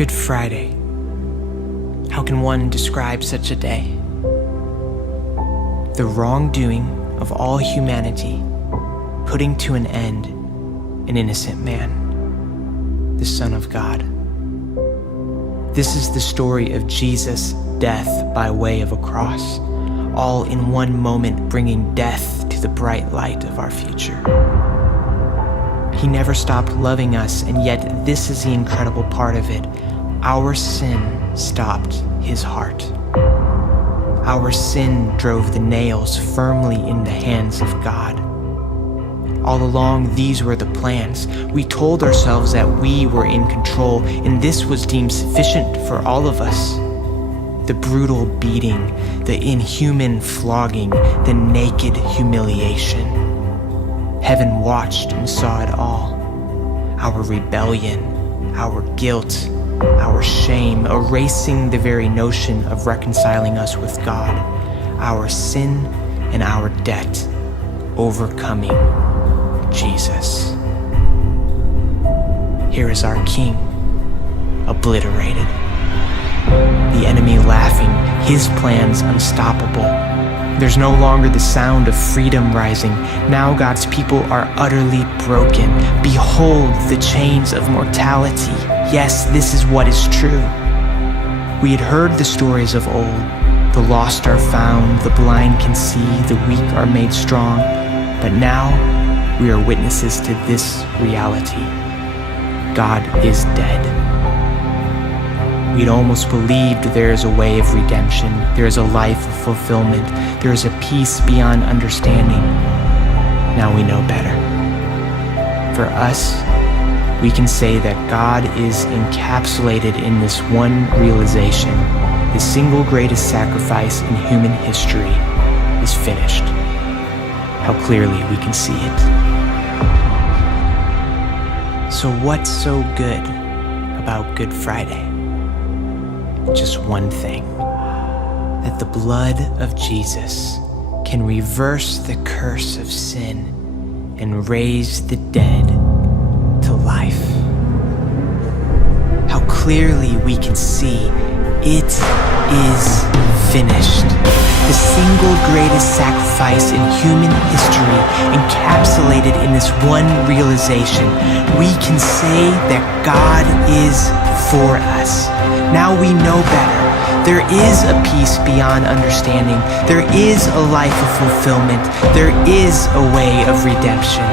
Good Friday. How can one describe such a day? The wrongdoing of all humanity, putting to an end an innocent man, the Son of God. This is the story of Jesus' death by way of a cross, all in one moment bringing death to the bright light of our future. He never stopped loving us, and yet this is the incredible part of it. Our sin stopped his heart. Our sin drove the nails firmly in the hands of God. All along, these were the plans. We told ourselves that we were in control, and this was deemed sufficient for all of us. The brutal beating, the inhuman flogging, the naked humiliation. Heaven watched and saw it all. Our rebellion, our guilt, our shame, erasing the very notion of reconciling us with God, our sin and our debt, overcoming Jesus. Here is our King, obliterated. The enemy laughing, his plans unstoppable. There's no longer the sound of freedom rising. Now God's people are utterly broken. Behold the chains of mortality. Yes, this is what is true. We had heard the stories of old. The lost are found, the blind can see, the weak are made strong. But now we are witnesses to this reality. God is dead. We'd almost believed there is a way of redemption, there is a life of fulfillment, there is a peace beyond understanding. Now we know better. For us, we can say that God is encapsulated in this one realization. The single greatest sacrifice in human history is finished. How clearly we can see it. So what's so good about Good Friday? Just one thing, that the blood of Jesus can reverse the curse of sin and raise the dead to life. How clearly we can see it is finished. The single greatest sacrifice in human history encapsulated in this one realization. We can say that God is for us. Now we know better. There is a peace beyond understanding. There is a life of fulfillment. There is a way of redemption.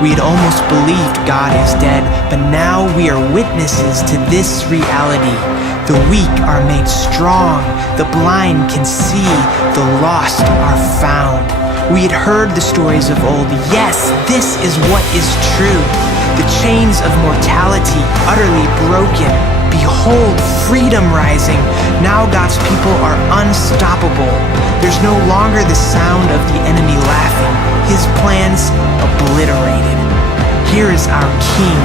We had almost believed God is dead, but now we are witnesses to this reality. The weak are made strong. The blind can see. The lost are found. We had heard the stories of old. Yes, this is what is true. The chains of mortality utterly broken. Behold, freedom rising. Now God's people are unstoppable. There's no longer the sound of the enemy laughing. His plans obliterated. Here is our King,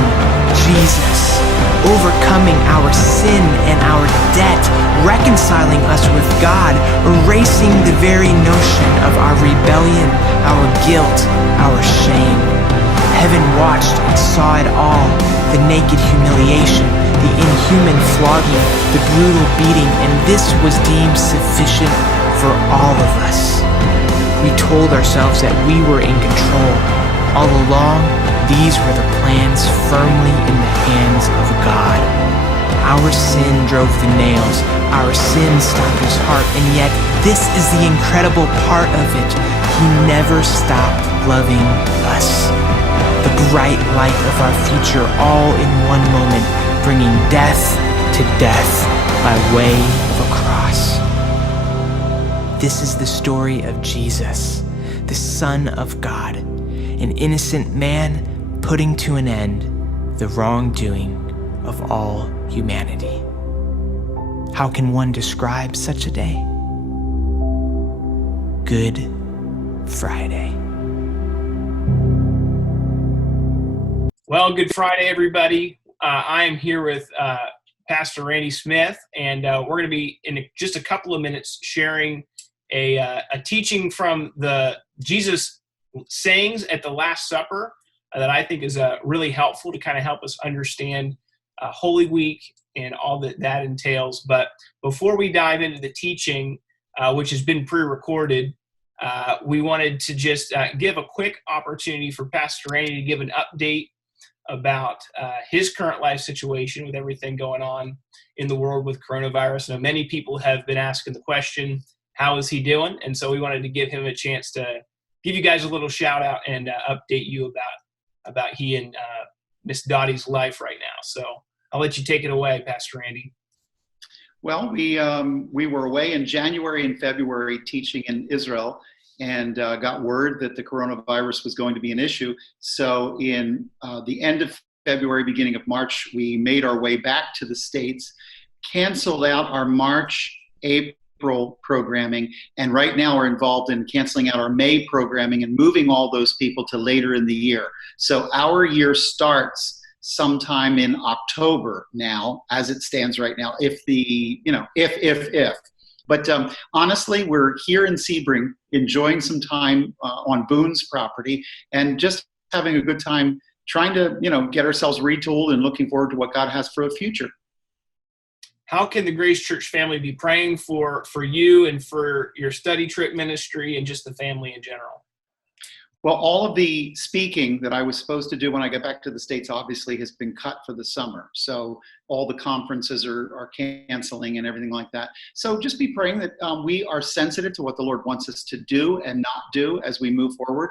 Jesus, overcoming our sin and our debt, reconciling us with God, erasing the very notion of our rebellion, our guilt, our shame. Heaven watched and saw it all, the naked humiliation, the inhuman flogging, the brutal beating, and this was deemed sufficient for all of us. We told ourselves that we were in control. All along, these were the plans firmly in the hands of God. Our sin drove the nails, our sin stopped his heart, and yet this is the incredible part of it. He never stopped loving us. The bright light of our future all in one moment, bringing death to death by way of a cross. This is the story of Jesus, the Son of God, an innocent man putting to an end the wrongdoing of all humanity. How can one describe such a day? Good Friday. Well, good Friday, everybody. I am here with Pastor Randy Smith, and we're going to be in just a couple of minutes sharing a teaching from the Jesus sayings at the Last Supper that I think is really helpful to kind of help us understand Holy Week and all that that entails. But before we dive into the teaching, which has been pre-recorded, we wanted to just give a quick opportunity for Pastor Randy to give an update about his current life situation with everything going on in the world with coronavirus. Now, many people have been asking the question, how is he doing? And so we wanted to give him a chance to give you guys a little shout out and update you about he and Miss Dottie's life right now. So I'll let you take it away, Pastor Randy. Well, we were away in January and February teaching in Israel, and got word that the coronavirus was going to be an issue. So in the end of February, beginning of March, we made our way back to the States, canceled out our March, April programming, and right now we're involved in canceling out our May programming and moving all those people to later in the year. So our year starts sometime in October now, as it stands right now, if. But honestly, we're here in Sebring, enjoying some time on Boone's property, and just having a good time trying to, get ourselves retooled and looking forward to what God has for the future. How can the Grace Church family be praying for you and for your study trip ministry and just the family in general? Well, all of the speaking that I was supposed to do when I get back to the States obviously has been cut for the summer. So all the conferences are canceling and everything like that. So just be praying that we are sensitive to what the Lord wants us to do and not do as we move forward.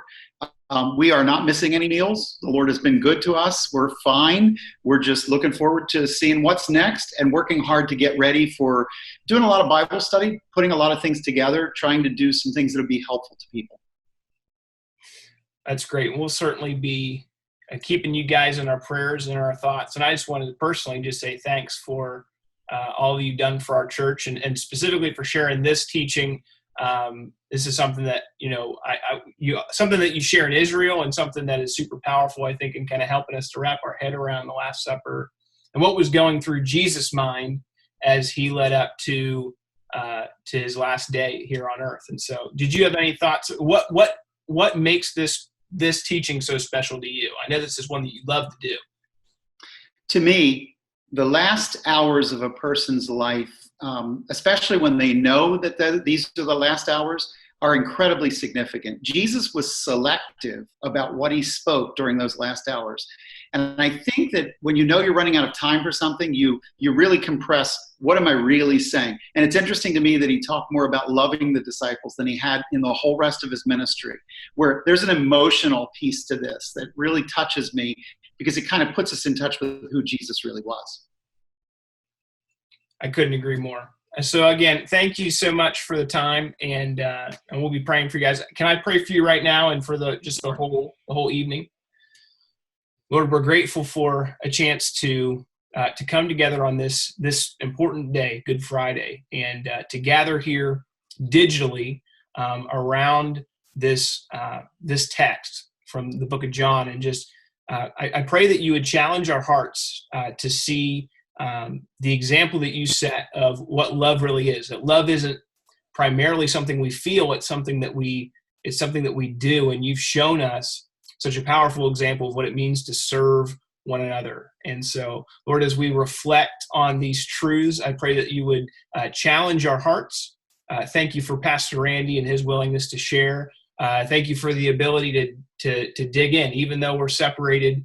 We are not missing any meals. The Lord has been good to us. We're fine. We're just looking forward to seeing what's next and working hard to get ready for doing a lot of Bible study, putting a lot of things together, trying to do some things that will be helpful to people. That's great. We'll certainly be keeping you guys in our prayers and our thoughts. And I just wanted to personally just say thanks for all that you've done for our church and specifically for sharing this teaching. This is something that, something that you share in Israel and something that is super powerful, I think, in kind of helping us to wrap our head around the Last Supper and what was going through Jesus' mind as he led up to his last day here on earth. And so did you have any thoughts? What makes this teaching so special to you? I know this is one that you love to do. To me, the last hours of a person's life, especially when they know that these are the last hours, are incredibly significant. Jesus was selective about what he spoke during those last hours. And I think that when you know you're running out of time for something, you really compress, what am I really saying? And it's interesting to me that he talked more about loving the disciples than he had in the whole rest of his ministry, where there's an emotional piece to this that really touches me because it kind of puts us in touch with who Jesus really was. I couldn't agree more. So again, thank you so much for the time, and we'll be praying for you guys. Can I pray for you right now and for the whole evening? Lord, we're grateful for a chance to come together on this important day, Good Friday, and to gather here digitally around this text from the book of John, and just I pray that you would challenge our hearts to see the example that you set of what love really is. That love isn't primarily something we feel; it's something that we do, and you've shown us such a powerful example of what it means to serve one another. And so, Lord, as we reflect on these truths, I pray that you would challenge our hearts. Thank you for Pastor Randy and his willingness to share. Thank you for the ability to dig in. Even though we're separated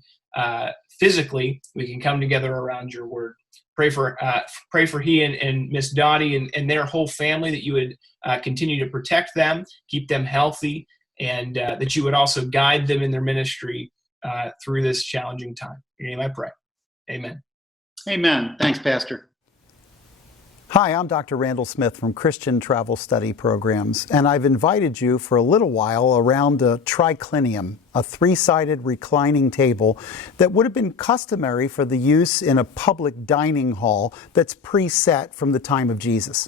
physically, we can come together around your word. Pray for he and Miss Dottie and their whole family, that you would continue to protect them, keep them healthy, and that you would also guide them in their ministry through this challenging time. In your name I pray. Amen. Amen. Thanks, Pastor. Hi, I'm Dr. Randall Smith from Christian Travel Study Programs, and I've invited you for a little while around a triclinium, a three-sided reclining table that would have been customary for the use in a public dining hall that's preset from the time of Jesus.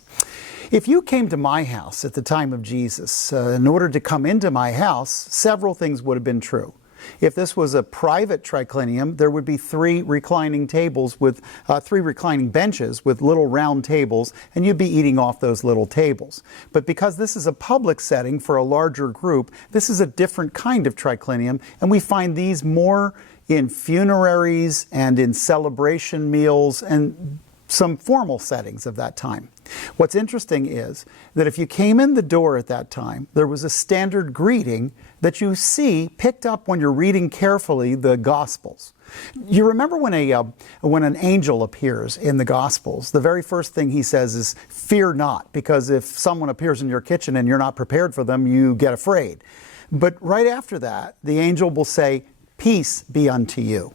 If you came to my house at the time of Jesus, in order to come into my house, several things would have been true. If this was a private triclinium, there would be three reclining benches with little round tables, and you'd be eating off those little tables. But because this is a public setting for a larger group, this is a different kind of triclinium, and we find these more in funeraries and in celebration meals and some formal settings of that time. What's interesting is that if you came in the door at that time, there was a standard greeting that you see picked up when you're reading carefully the Gospels. You remember when an angel appears in the Gospels, the very first thing he says is, "Fear not," because if someone appears in your kitchen and you're not prepared for them, you get afraid. But right after that, the angel will say, "Peace be unto you."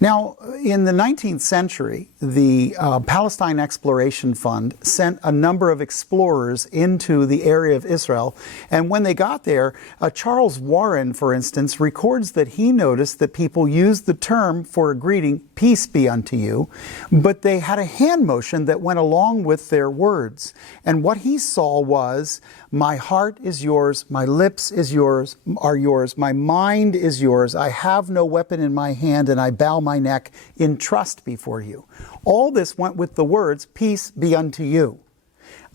Now, in the 19th century, the Palestine Exploration Fund sent a number of explorers into the area of Israel. And when they got there, Charles Warren, for instance, records that he noticed that people used the term for a greeting, "Peace be unto you," but they had a hand motion that went along with their words. And what he saw was, "My heart is yours, my lips are yours, my mind is yours, I have no weapon in my hand, and I bow my neck in trust before you." All this went with the words, "Peace be unto you."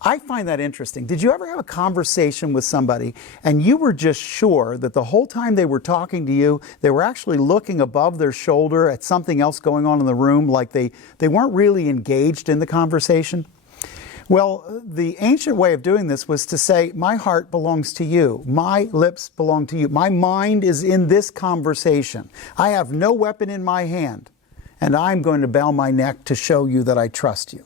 I find that interesting. Did you ever have a conversation with somebody and you were just sure that the whole time they were talking to you, they were actually looking above their shoulder at something else going on in the room, like they weren't really engaged in the conversation? Well, the ancient way of doing this was to say, "My heart belongs to you. My lips belong to you. My mind is in this conversation. I have no weapon in my hand, and I'm going to bow my neck to show you that I trust you."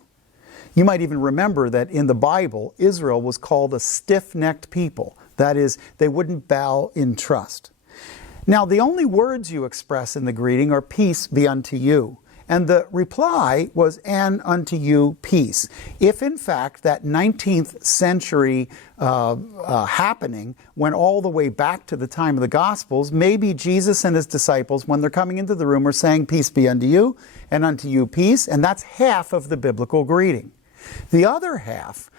You might even remember that in the Bible, Israel was called a stiff-necked people. That is, they wouldn't bow in trust. Now, the only words you express in the greeting are, "Peace be unto you." And the reply was, "And unto you peace." If in fact that 19th century happening went all the way back to the time of the Gospels, maybe Jesus and his disciples, when they're coming into the room, are saying, "Peace be unto you," and "unto you peace," and that's half of the biblical greeting. The other half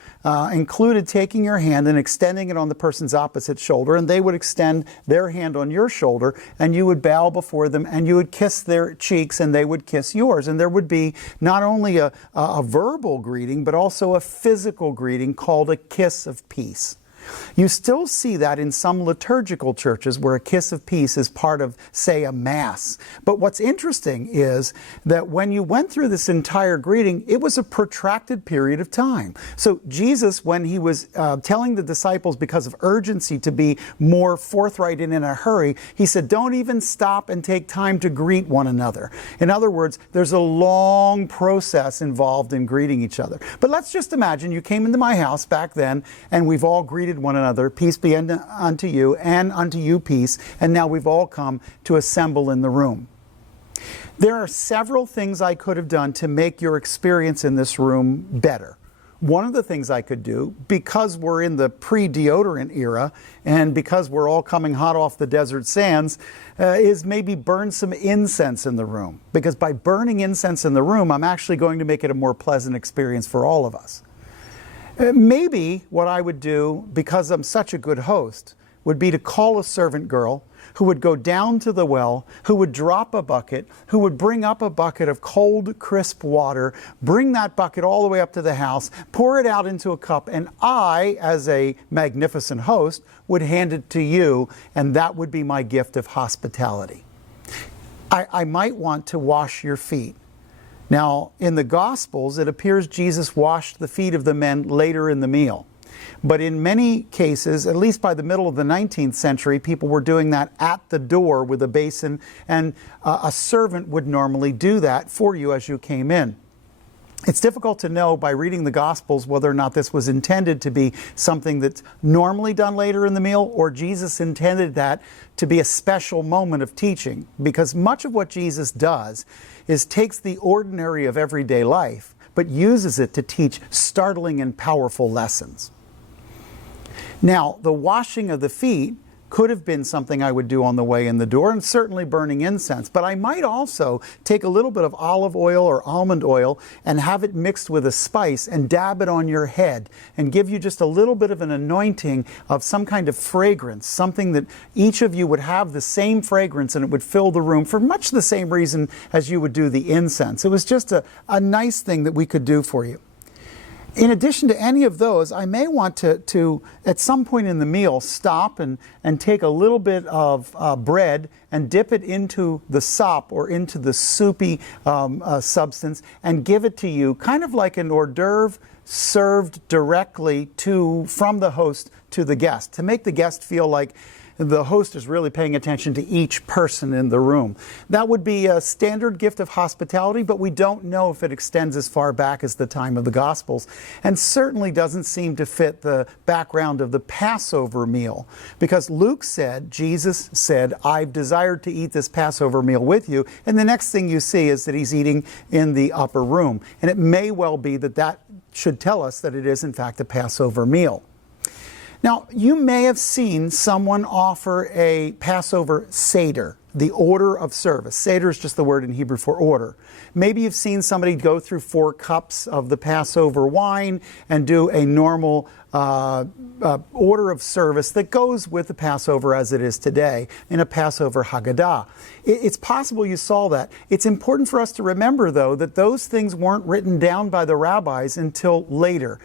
included taking your hand and extending it on the person's opposite shoulder, and they would extend their hand on your shoulder, and you would bow before them, and you would kiss their cheeks, and they would kiss yours. And there would be not only a verbal greeting, but also a physical greeting called a kiss of peace. You still see that in some liturgical churches where a kiss of peace is part of, say, a Mass. But what's interesting is that when you went through this entire greeting, it was a protracted period of time. So Jesus, when he was telling the disciples, because of urgency, to be more forthright and in a hurry, he said, "Don't even stop and take time to greet one another." In other words, there's a long process involved in greeting each other. But let's just imagine you came into my house back then, and we've all greeted one another, "Peace be unto you," and "unto you peace," and now we've all come to assemble in the room. There are several things I could have done to make your experience in this room better. One of the things I could do, because we're in the pre-deodorant era and because we're all coming hot off the desert sands, is maybe burn some incense in the room. Because by burning incense in the room, I'm actually going to make it a more pleasant experience for all of us. Maybe what I would do, because I'm such a good host, would be to call a servant girl who would go down to the well, who would drop a bucket, who would bring up a bucket of cold, crisp water, bring that bucket all the way up to the house, pour it out into a cup, and I, as a magnificent host, would hand it to you, and that would be my gift of hospitality. I might want to wash your feet. Now, in the Gospels, it appears Jesus washed the feet of the men later in the meal. But in many cases, at least by the middle of the 19th century, people were doing that at the door with a basin, and a servant would normally do that for you as you came in. It's difficult to know by reading the Gospels whether or not this was intended to be something that's normally done later in the meal, or Jesus intended that to be a special moment of teaching, because much of what Jesus does is takes the ordinary of everyday life, but uses it to teach startling and powerful lessons. Now, the washing of the feet could have been something I would do on the way in the door, and certainly burning incense. But I might also take a little bit of olive oil or almond oil and have it mixed with a spice and dab it on your head and give you just a little bit of an anointing of some kind of fragrance, something that each of you would have the same fragrance and it would fill the room for much the same reason as you would do the incense. It was just a nice thing that we could do for you. In addition to any of those, I may want to at some point in the meal, stop and take a little bit of bread and dip it into the sop or into the soupy substance and give it to you, kind of like an hors d'oeuvre served directly from the host to the guest, to make the guest feel like the host is really paying attention to each person in the room. That would be a standard gift of hospitality, but we don't know if it extends as far back as the time of the Gospels, and certainly doesn't seem to fit the background of the Passover meal, because Luke said, Jesus said, I've desired to eat this Passover meal with you, and the next thing you see is that he's eating in the upper room. And it may well be that that should tell us that it is in fact a Passover meal. Now, you may have seen someone offer a Passover Seder, the order of service. Seder is just the word in Hebrew for order. Maybe you've seen somebody go through 4 cups of the Passover wine and do a normal order of service that goes with the Passover as it is today in a Passover Haggadah. It's possible you saw that. It's important for us to remember, though, that those things weren't written down by the rabbis until later.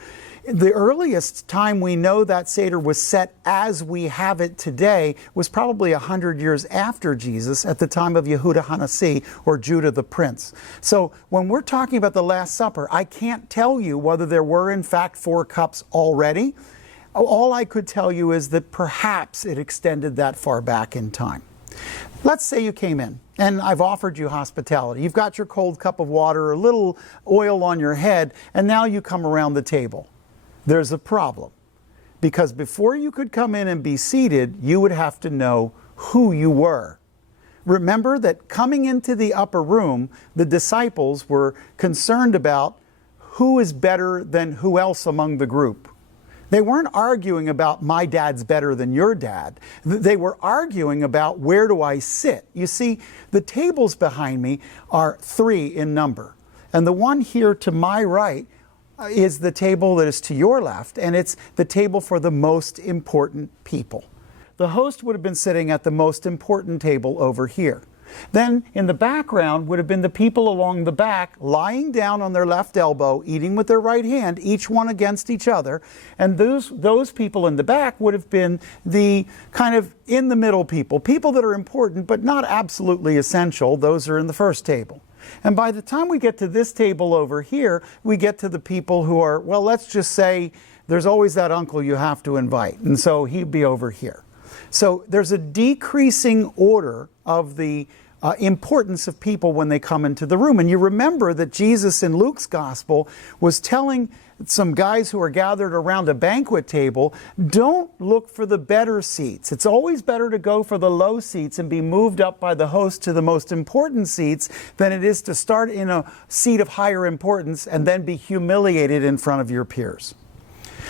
The earliest time we know that Seder was set as we have it today was probably 100 years after Jesus, at the time of Yehuda Hanasi, or Judah the Prince. So when we're talking about the Last Supper, I can't tell you whether there were in fact 4 cups already. All I could tell you is that perhaps it extended that far back in time. Let's say you came in and I've offered you hospitality. You've got your cold cup of water, a little oil on your head, and now you come around the table. There's a problem, because before you could come in and be seated, you would have to know who you were. Remember that coming into the upper room, the disciples were concerned about who is better than who else among the group. They weren't arguing about my dad's better than your dad. They were arguing about where do I sit. You see, the tables behind me are 3 in number, and the one here to my right is the table that is to your left, and it's the table for the most important people. The host would have been sitting at the most important table over here. Then in the background would have been the people along the back, lying down on their left elbow, eating with their right hand, each one against each other. And those people in the back would have been the kind of in the middle people that are important but not absolutely essential. Those are in the first table. And by the time we get to this table over here, we get to the people who are, well, let's just say there's always that uncle you have to invite. And so he'd be over here. So there's a decreasing order of the importance of people when they come into the room. And you remember that Jesus in Luke's gospel was telling some guys who are gathered around a banquet table, don't look for the better seats. It's always better to go for the low seats and be moved up by the host to the most important seats than it is to start in a seat of higher importance and then be humiliated in front of your peers.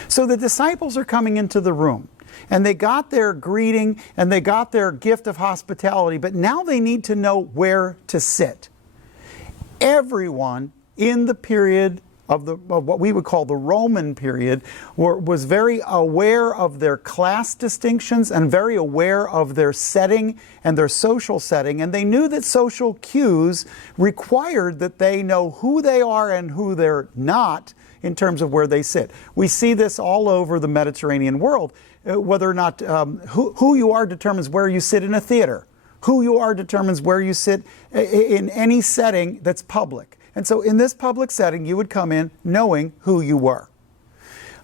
So the disciples are coming into the room, and they got their greeting and they got their gift of hospitality, but now they need to know where to sit. Everyone in the period of what we would call the Roman period was very aware of their class distinctions and very aware of their setting and their social setting, and they knew that social cues required that they know who they are and who they're not in terms of where they sit. We see this all over the Mediterranean world. Whether or not who you are determines where you sit in a theater. Who you are determines where you sit in any setting that's public. And so in this public setting, you would come in knowing who you were.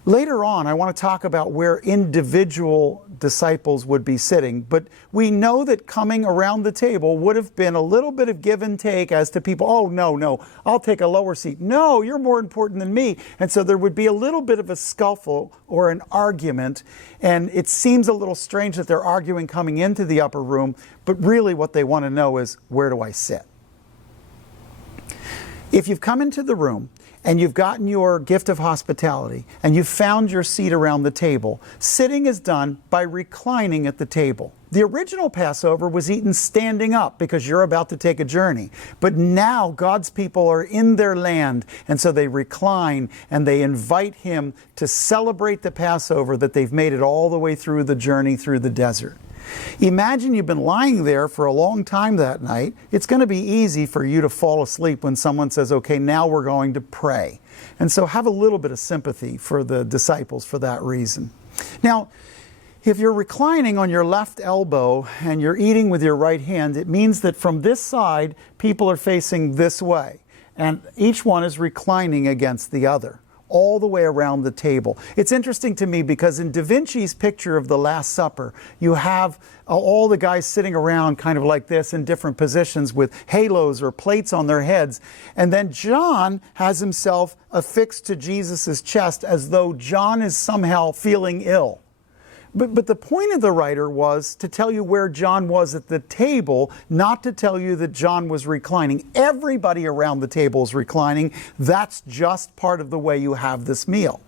Later on, I want to talk about where individual disciples would be sitting, but we know that coming around the table would have been a little bit of give and take as to people, oh, no, I'll take a lower seat. No, you're more important than me. And so there would be a little bit of a scuffle or an argument, and it seems a little strange that they're arguing coming into the upper room, but really what they want to know is, where do I sit? If you've come into the room and you've gotten your gift of hospitality and you've found your seat around the table, sitting is done by reclining at the table. The original Passover was eaten standing up because you're about to take a journey. But now God's people are in their land, and so they recline and they invite Him to celebrate the Passover, that they've made it all the way through the journey through the desert. Imagine you've been lying there for a long time that night. It's going to be easy for you to fall asleep when someone says, okay, now we're going to pray. And so have a little bit of sympathy for the disciples for that reason. Now, if you're reclining on your left elbow and you're eating with your right hand, it means that from this side, people are facing this way. And each one is reclining against the other, all the way around the table. It's interesting to me because in Da Vinci's picture of the Last Supper, you have all the guys sitting around kind of like this in different positions with halos or plates on their heads. And then John has himself affixed to Jesus' chest as though John is somehow feeling ill. But the point of the writer was to tell you where John was at the table, not to tell you that John was reclining. Everybody around the table is reclining. That's just part of the way you have this meal.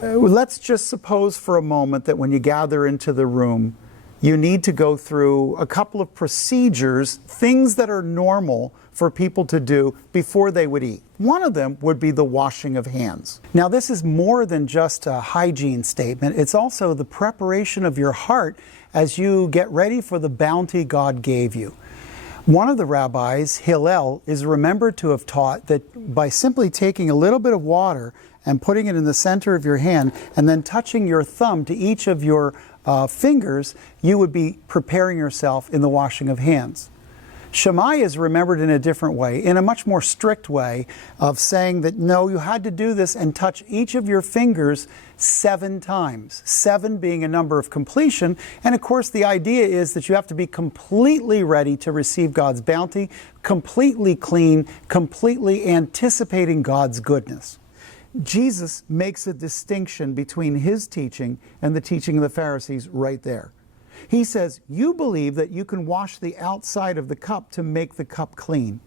Let's just suppose for a moment that when you gather into the room, you need to go through a couple of procedures, things that are normal for people to do before they would eat. One of them would be the washing of hands. Now, this is more than just a hygiene statement. It's also the preparation of your heart as you get ready for the bounty God gave you. One of the rabbis, Hillel, is remembered to have taught that by simply taking a little bit of water and putting it in the center of your hand and then touching your thumb to each of your fingers, you would be preparing yourself in the washing of hands. Shammai is remembered in a different way, in a much more strict way of saying that no, you had to do this and touch each of your fingers 7 times, 7 being a number of completion. And of course, the idea is that you have to be completely ready to receive God's bounty, completely clean, completely anticipating God's goodness. Jesus makes a distinction between his teaching and the teaching of the Pharisees right there. He says, you believe that you can wash the outside of the cup to make the cup clean.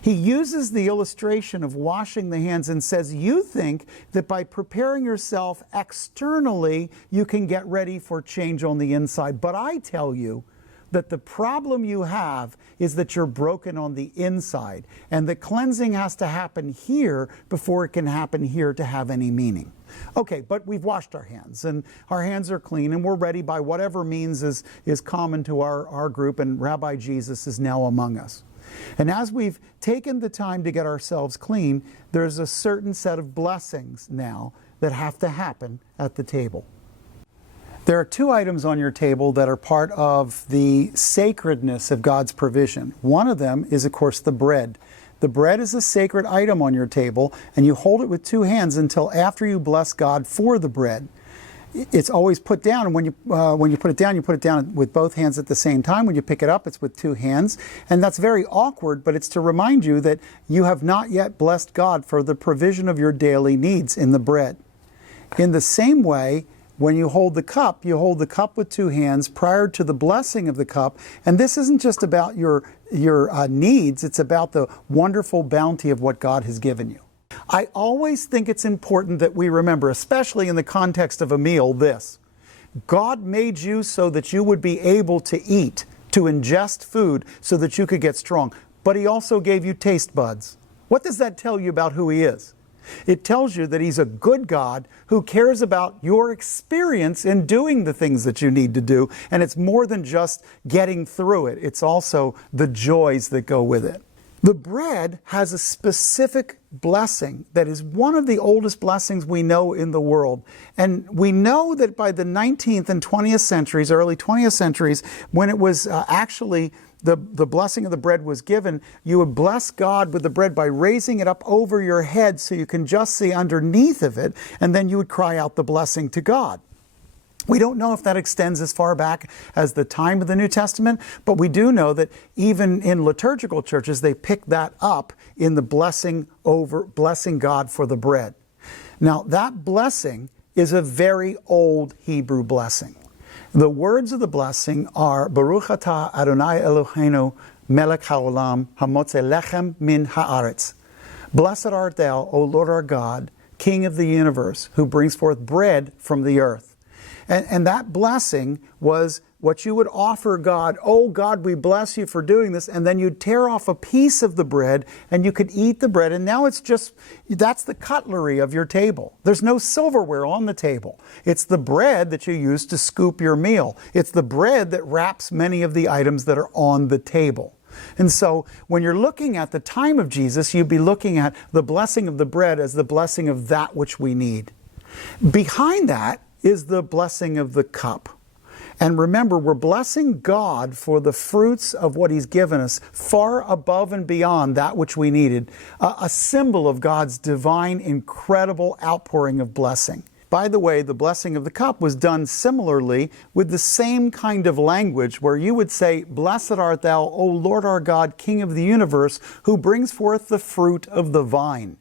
He uses the illustration of washing the hands and says, you think that by preparing yourself externally, you can get ready for change on the inside. But I tell you that the problem you have is that you're broken on the inside, and the cleansing has to happen here before it can happen here to have any meaning. Okay, but we've washed our hands, and our hands are clean, and we're ready by whatever means is common to our group, and Rabbi Jesus is now among us. And as we've taken the time to get ourselves clean, there's a certain set of blessings now that have to happen at the table. There are 2 items on your table that are part of the sacredness of God's provision. One of them is, of course, the bread. The bread is a sacred item on your table, and you hold it with 2 hands until after you bless God for the bread. It's always put down, and when you put it down with both hands at the same time. When you pick it up, it's with 2 hands. And that's very awkward, but it's to remind you that you have not yet blessed God for the provision of your daily needs in the bread. In the same way, when you hold the cup with 2 hands prior to the blessing of the cup. And this isn't just about your needs, it's about the wonderful bounty of what God has given you. I always think it's important that we remember, especially in the context of a meal, this. God made you so that you would be able to eat, to ingest food so that you could get strong. But He also gave you taste buds. What does that tell you about who He is? It tells you that He's a good God who cares about your experience in doing the things that you need to do. And it's more than just getting through it. It's also the joys that go with it. The bread has a specific blessing that is one of the oldest blessings we know in the world. And we know that by the 19th and 20th centuries, early 20th centuries, when it was actually the blessing of the bread was given, you would bless God with the bread by raising it up over your head so you can just see underneath of it, and then you would cry out the blessing to God. We don't know if that extends as far back as the time of the New Testament, but we do know that even in liturgical churches, they pick that up in the blessing God for the bread. Now, that blessing is a very old Hebrew blessing. The words of the blessing are Baruch atah Adonai Eloheinu melech haolam hamotze lechem min haaretz. Blessed art thou, O Lord our God, King of the universe, who brings forth bread from the earth. And that blessing was what you would offer God, oh God, we bless you for doing this, and then you'd tear off a piece of the bread and you could eat the bread, and now that's the cutlery of your table. There's no silverware on the table. It's the bread that you use to scoop your meal. It's the bread that wraps many of the items that are on the table. And so when you're looking at the time of Jesus, you'd be looking at the blessing of the bread as the blessing of that which we need. Behind that is the blessing of the cup. And remember, we're blessing God for the fruits of what He's given us far above and beyond that which we needed, a symbol of God's divine, incredible outpouring of blessing. By the way, the blessing of the cup was done similarly with the same kind of language where you would say, "Blessed art thou, O Lord our God, King of the universe, who brings forth the fruit of the vine."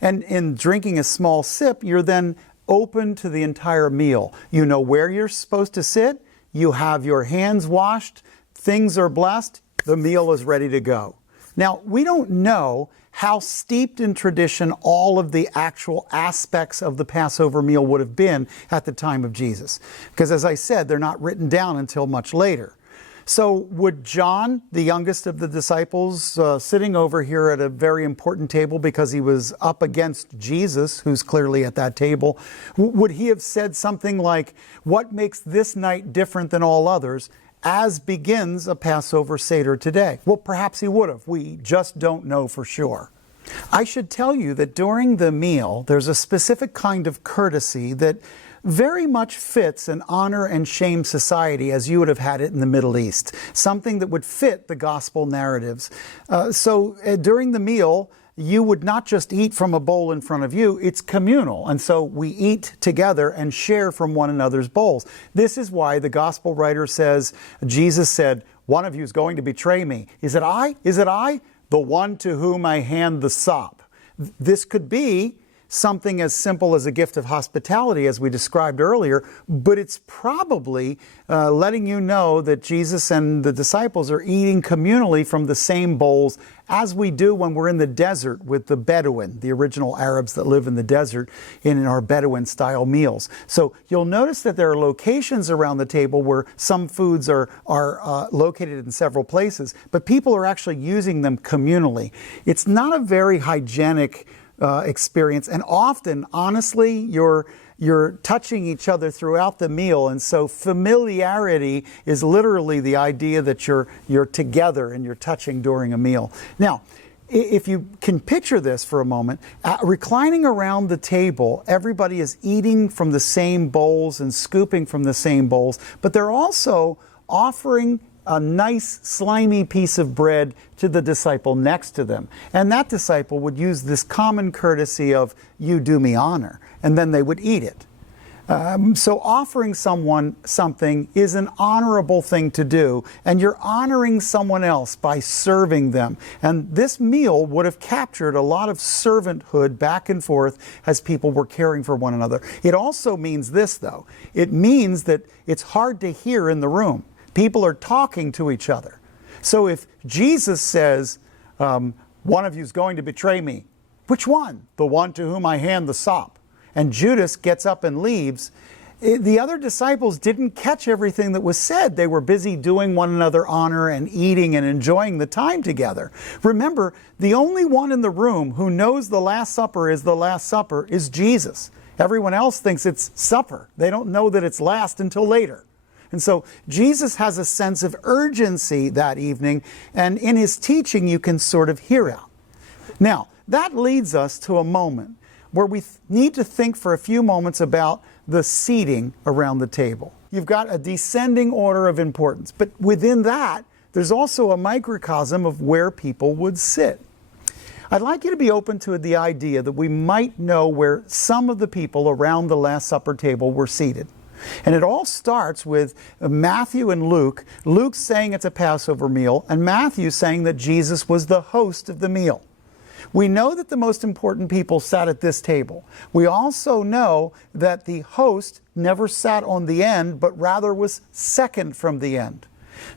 And in drinking a small sip, you're then open to the entire meal. You know where you're supposed to sit. You have your hands washed, things are blessed, the meal is ready to go. Now, we don't know how steeped in tradition all of the actual aspects of the Passover meal would have been at the time of Jesus. Because as I said, they're not written down until much later. So would John, the youngest of the disciples, sitting over here at a very important table because he was up against Jesus, who's clearly at that table, would he have said something like, "What makes this night different than all others, as begins a Passover Seder today?" Well, perhaps he would have. We just don't know for sure. I should tell you that during the meal, there's a specific kind of courtesy that very much fits an honor and shame society as you would have had it in the Middle East, something that would fit the gospel narratives. So during the meal, you would not just eat from a bowl in front of you, it's communal. And so we eat together and share from one another's bowls. This is why the gospel writer says, Jesus said, "One of you is going to betray me. Is it I? Is it I? The one to whom I hand the sop." This could be something as simple as a gift of hospitality, as we described earlier, but it's probably letting you know that Jesus and the disciples are eating communally from the same bowls as we do when we're in the desert with the Bedouin, the original Arabs that live in the desert, in our Bedouin-style meals. So you'll notice that there are locations around the table where some foods are located in several places, but people are actually using them communally. It's not a very hygienic experience, and often, honestly, you're touching each other throughout the meal, and so familiarity is literally the idea that you're together and you're touching during a meal. Now, if you can picture this for a moment, reclining around the table, everybody is eating from the same bowls and scooping from the same bowls, but they're also offering a nice slimy piece of bread to the disciple next to them. And that disciple would use this common courtesy of, "You do me honor," and then they would eat it. So offering someone something is an honorable thing to do, and you're honoring someone else by serving them. And this meal would have captured a lot of servanthood back and forth as people were caring for one another. It also means this, though. It means that it's hard to hear in the room. People are talking to each other. So if Jesus says, "One of you is going to betray me," which one? "The one to whom I hand the sop." And Judas gets up and leaves. The other disciples didn't catch everything that was said. They were busy doing one another honor and eating and enjoying the time together. Remember, the only one in the room who knows the Last Supper is the Last Supper is Jesus. Everyone else thinks it's supper. They don't know that it's last until later. And so Jesus has a sense of urgency that evening, and in his teaching you can sort of hear it. Now, that leads us to a moment where we need to think for a few moments about the seating around the table. You've got a descending order of importance, but within that, there's also a microcosm of where people would sit. I'd like you to be open to the idea that we might know where some of the people around the Last Supper table were seated. And it all starts with Matthew and Luke. Luke saying it's a Passover meal, and Matthew saying that Jesus was the host of the meal. We know that the most important people sat at this table. We also know that the host never sat on the end, but rather was second from the end.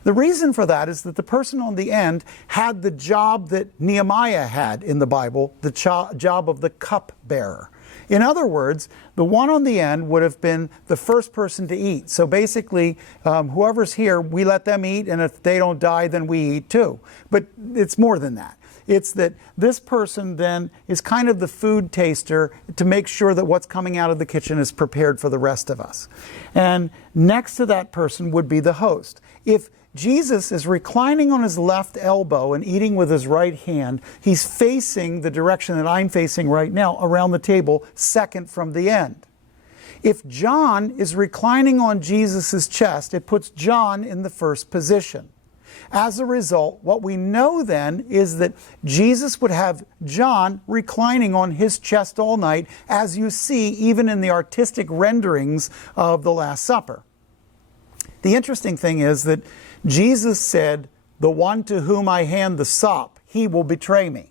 The reason for that is that the person on the end had the job that Nehemiah had in the Bible, the job of the cupbearer. In other words, the one on the end would have been the first person to eat. So basically, whoever's here, we let them eat, and if they don't die, then we eat too. But it's more than that. It's that this person then is kind of the food taster to make sure that what's coming out of the kitchen is prepared for the rest of us. And next to that person would be the host. If Jesus is reclining on his left elbow and eating with his right hand, he's facing the direction that I'm facing right now, around the table, second from the end. If John is reclining on Jesus' chest, it puts John in the first position. As a result, what we know then is that Jesus would have John reclining on his chest all night, as you see even in the artistic renderings of the Last Supper. The interesting thing is that Jesus said, "The one to whom I hand the sop, he will betray me."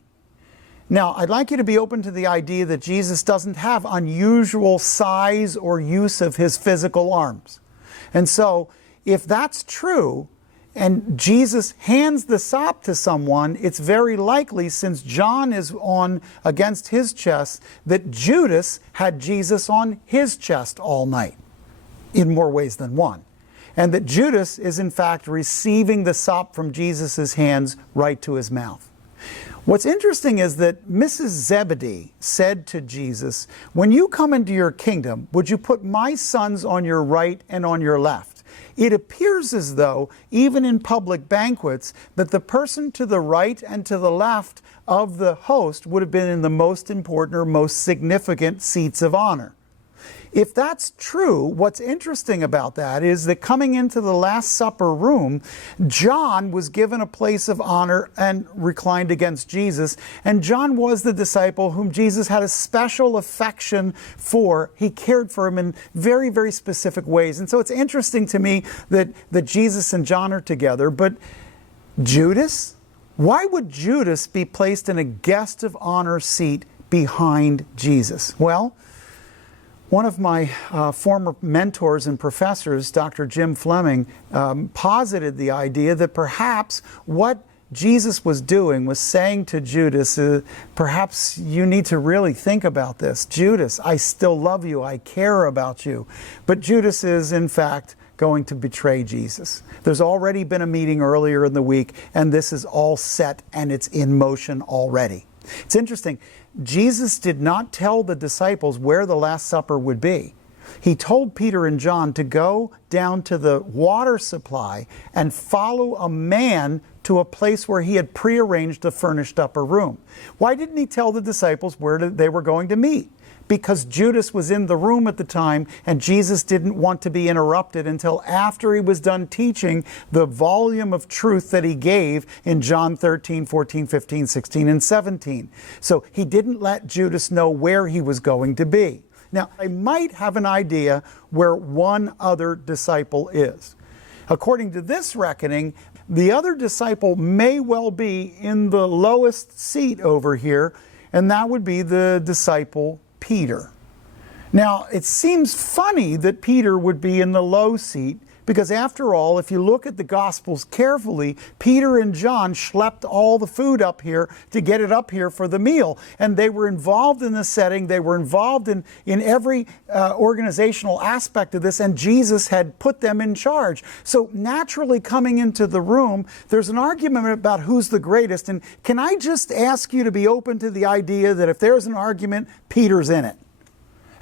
Now, I'd like you to be open to the idea that Jesus doesn't have unusual size or use of his physical arms. And so, if that's true, and Jesus hands the sop to someone, it's very likely, since John is on against his chest, that Judas had Jesus on his chest all night, in more ways than one. And that Judas is in fact receiving the sop from Jesus' hands right to his mouth. What's interesting is that Mrs. Zebedee said to Jesus, "When you come into your kingdom, would you put my sons on your right and on your left?" It appears as though, even in public banquets, that the person to the right and to the left of the host would have been in the most important or most significant seats of honor. If that's true, what's interesting about that is that coming into the Last Supper room, John was given a place of honor and reclined against Jesus. And John was the disciple whom Jesus had a special affection for. He cared for him in very, very specific ways. And so it's interesting to me that Jesus and John are together. But Judas? Why would Judas be placed in a guest of honor seat behind Jesus? Well, one of my former mentors and professors, Dr. Jim Fleming, posited the idea that perhaps what Jesus was doing was saying to Judas, perhaps you need to really think about this. Judas, I still love you, I care about you. But Judas is, in fact, going to betray Jesus. There's already been a meeting earlier in the week, and this is all set and it's in motion already. It's interesting. Jesus did not tell the disciples where the Last Supper would be. He told Peter and John to go down to the water supply and follow a man to a place where he had prearranged a furnished upper room. Why didn't he tell the disciples where they were going to meet? Because Judas was in the room at the time, and Jesus didn't want to be interrupted until after he was done teaching the volume of truth that he gave in John 13, 14, 15, 16, and 17. So he didn't let Judas know where he was going to be. Now, I might have an idea where one other disciple is. According to this reckoning, the other disciple may well be in the lowest seat over here, and that would be the disciple Peter. Now, it seems funny that Peter would be in the low seat, because after all, if you look at the Gospels carefully, Peter and John schlepped all the food up here to get it up here for the meal. And they were involved in the setting, they were involved in every organizational aspect of this, and Jesus had put them in charge. So naturally, coming into the room, there's an argument about who's the greatest. And can I just ask you to be open to the idea that if there's an argument, Peter's in it?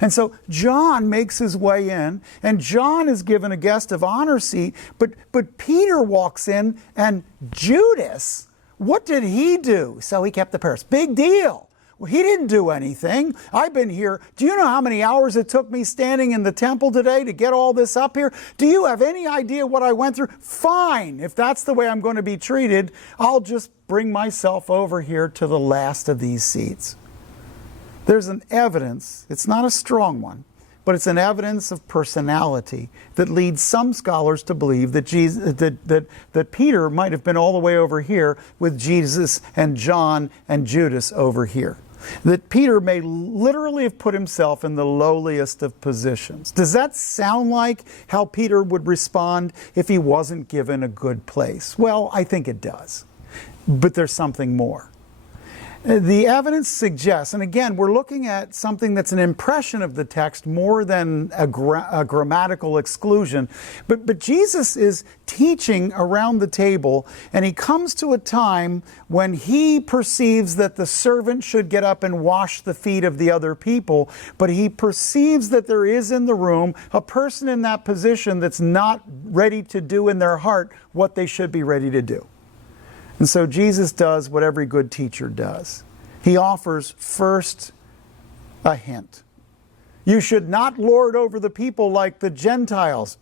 And so John makes his way in, and John is given a guest of honor seat, but Peter walks in, and Judas, what did he do? So he kept the purse. Big deal. Well, he didn't do anything. I've been here. Do you know how many hours it took me standing in the temple today to get all this up here? Do you have any idea what I went through? Fine. If that's the way I'm going to be treated, I'll just bring myself over here to the last of these seats. There's an evidence, it's not a strong one, but it's an evidence of personality that leads some scholars to believe that that Peter might have been all the way over here with Jesus and John and Judas over here. That Peter may literally have put himself in the lowliest of positions. Does that sound like how Peter would respond if he wasn't given a good place? Well, I think it does. But there's something more. The evidence suggests, and again, we're looking at something that's an impression of the text more than a grammatical exclusion, but Jesus is teaching around the table, and he comes to a time when he perceives that the servant should get up and wash the feet of the other people, but he perceives that there is in the room a person in that position that's not ready to do in their heart what they should be ready to do. And so Jesus does what every good teacher does. He offers first a hint. You should not lord over the people like the Gentiles.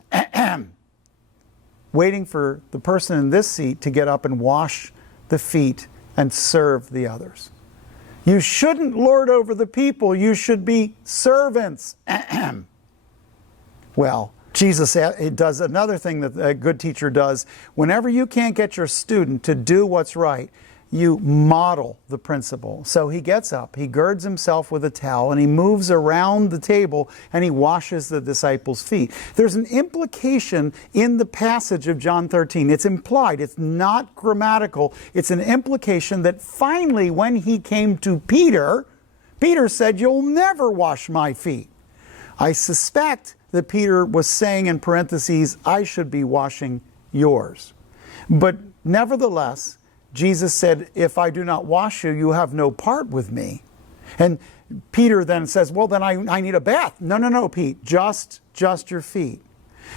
Waiting for the person in this seat to get up and wash the feet and serve the others. You shouldn't lord over the people. You should be servants. Well, Jesus does another thing that a good teacher does. Whenever you can't get your student to do what's right, you model the principle. So he gets up, he girds himself with a towel, and he moves around the table and he washes the disciples' feet. There's an implication in the passage of John 13. It's implied. It's not grammatical. It's an implication that finally when he came to Peter, Peter said, "You'll never wash my feet." I suspect that Peter was saying in parentheses, I should be washing yours. But nevertheless, Jesus said, if I do not wash you, you have no part with me. And Peter then says, well, then I need a bath. No, Pete, just your feet.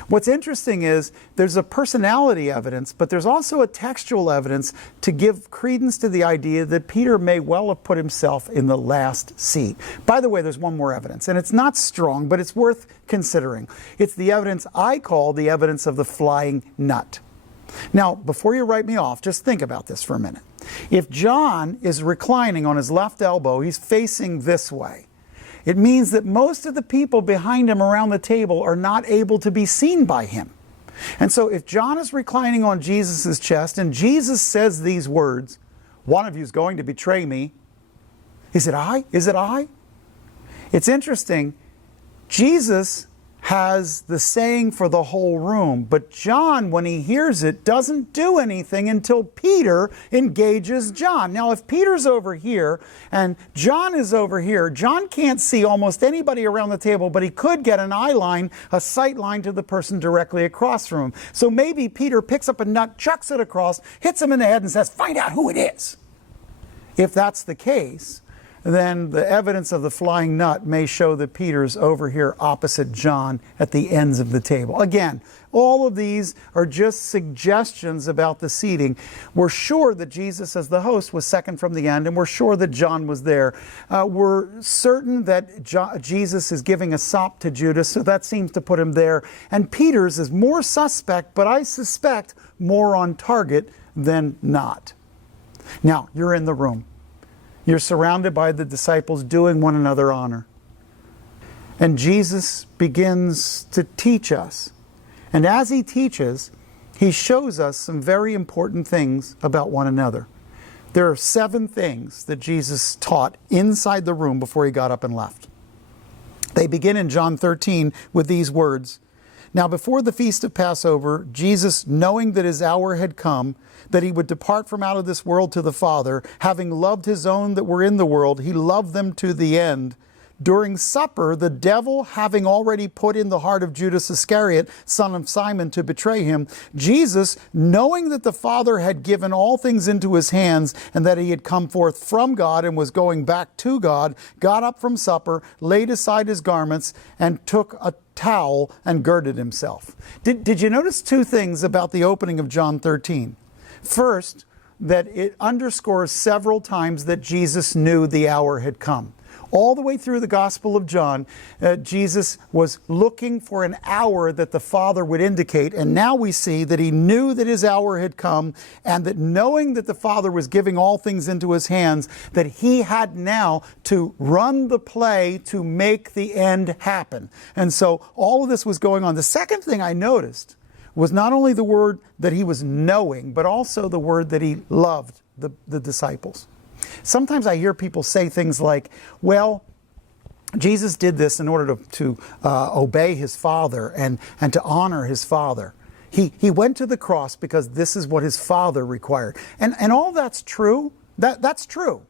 What's interesting is there's a personality evidence, but there's also a textual evidence to give credence to the idea that Peter may well have put himself in the last seat. By the way, there's one more evidence, and it's not strong, but it's worth considering. It's the evidence I call the evidence of the flying nut. Now, before you write me off, just think about this for a minute. If John is reclining on his left elbow, he's facing this way. It means that most of the people behind him around the table are not able to be seen by him. And so if John is reclining on Jesus' chest and Jesus says these words, one of you is going to betray me. Is it I? Is it I? It's interesting. Jesus has the saying for the whole room, but John, when he hears it, doesn't do anything until Peter engages John. Now, if Peter's over here and John is over here, John can't see almost anybody around the table, but he could get an eye line, a sight line to the person directly across from him. So maybe Peter picks up a nut, chucks it across, hits him in the head and says, find out who it is. If that's the case, then the evidence of the flying nut may show that Peter's over here opposite John at the ends of the table. Again, all of these are just suggestions about the seating. We're sure that Jesus as the host was second from the end, and we're sure that John was there. We're certain that Jesus is giving a sop to Judas, so that seems to put him there. And Peter's is more suspect, but I suspect more on target than not. Now, you're in the room. You're surrounded by the disciples doing one another honor. And Jesus begins to teach us. And as he teaches, he shows us some very important things about one another. There are 7 things that Jesus taught inside the room before he got up and left. They begin in John 13 with these words. Now before the feast of Passover, Jesus, knowing that his hour had come, that he would depart from out of this world to the Father, having loved his own that were in the world, he loved them to the end. During supper, the devil having already put in the heart of Judas Iscariot, son of Simon, to betray him, Jesus, knowing that the Father had given all things into his hands, and that he had come forth from God and was going back to God, got up from supper, laid aside his garments, and took a towel and girded himself. Did you notice 2 things about the opening of John 13? First, that it underscores several times that Jesus knew the hour had come. All the way through the Gospel of John, Jesus was looking for an hour that the Father would indicate, and now we see that he knew that his hour had come, and that knowing that the Father was giving all things into his hands, that he had now to run the play to make the end happen. And so all of this was going on. The second thing I noticed was not only the word that he was knowing, but also the word that he loved the disciples. Sometimes I hear people say things like, well, Jesus did this in order to obey his Father and to honor his Father. He went to the cross because this is what his Father required. And all that's true. That's true.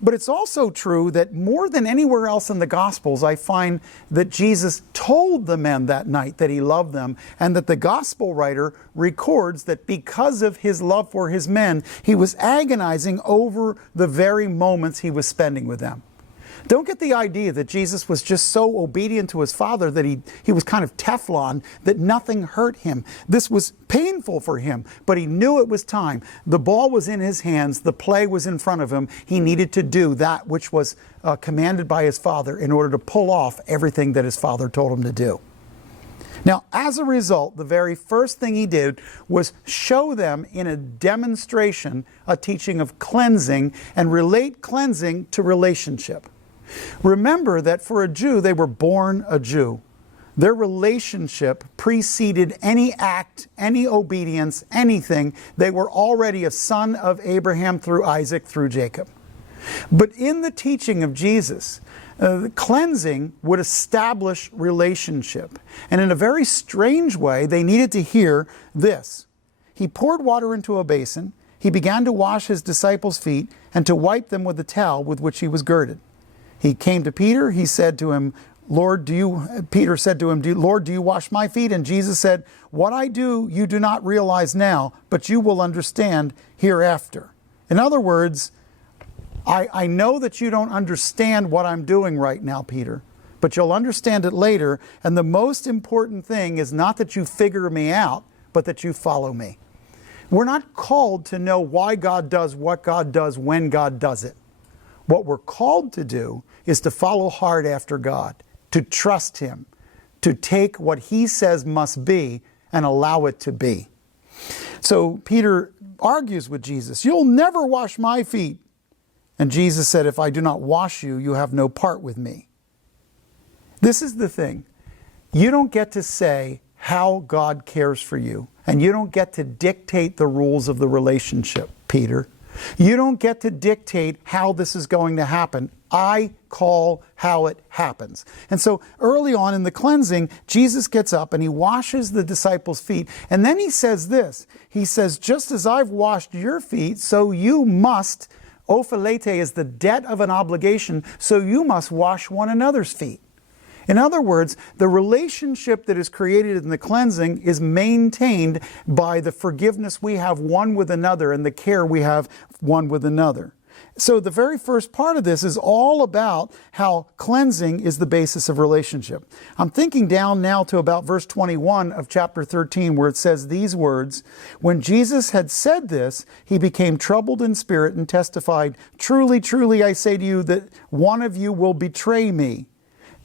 But it's also true that more than anywhere else in the Gospels, I find that Jesus told the men that night that he loved them, and that the Gospel writer records that because of his love for his men, he was agonizing over the very moments he was spending with them. Don't get the idea that Jesus was just so obedient to his Father that he was kind of Teflon, that nothing hurt him. This was painful for him, but he knew it was time. The ball was in his hands. The play was in front of him. He needed to do that which was commanded by his Father in order to pull off everything that his Father told him to do. Now, as a result, the very first thing he did was show them in a demonstration a teaching of cleansing and relate cleansing to relationship. Remember that for a Jew, they were born a Jew. Their relationship preceded any act, any obedience, anything. They were already a son of Abraham through Isaac, through Jacob. But in the teaching of Jesus, cleansing would establish relationship. And in a very strange way, they needed to hear this. He poured water into a basin. He began to wash his disciples' feet and to wipe them with the towel with which he was girded. He came to Peter. He said to him, Peter said to him, Lord, do you wash my feet? And Jesus said, what I do you do not realize now, but you will understand hereafter. In other words, I know that you don't understand what I'm doing right now, Peter, but you'll understand it later. And the most important thing is not that you figure me out, but that you follow me. We're not called to know why God does what God does when God does it. What we're called to do is to follow hard after God, to trust him, to take what he says must be and allow it to be. So Peter argues with Jesus, you'll never wash my feet. And Jesus said, if I do not wash you, you have no part with me. This is the thing. You don't get to say how God cares for you, and you don't get to dictate the rules of the relationship, Peter. You don't get to dictate how this is going to happen. I call how it happens. And so early on in the cleansing, Jesus gets up and he washes the disciples' feet. And then he says this. He says, just as I've washed your feet, so you must, ophelete is the debt of an obligation, so you must wash one another's feet. In other words, the relationship that is created in the cleansing is maintained by the forgiveness we have one with another and the care we have one with another. So the very first part of this is all about how cleansing is the basis of relationship. I'm thinking down now to about verse 21 of chapter 13 where it says these words, when Jesus had said this, he became troubled in spirit and testified, truly, truly, I say to you that one of you will betray me.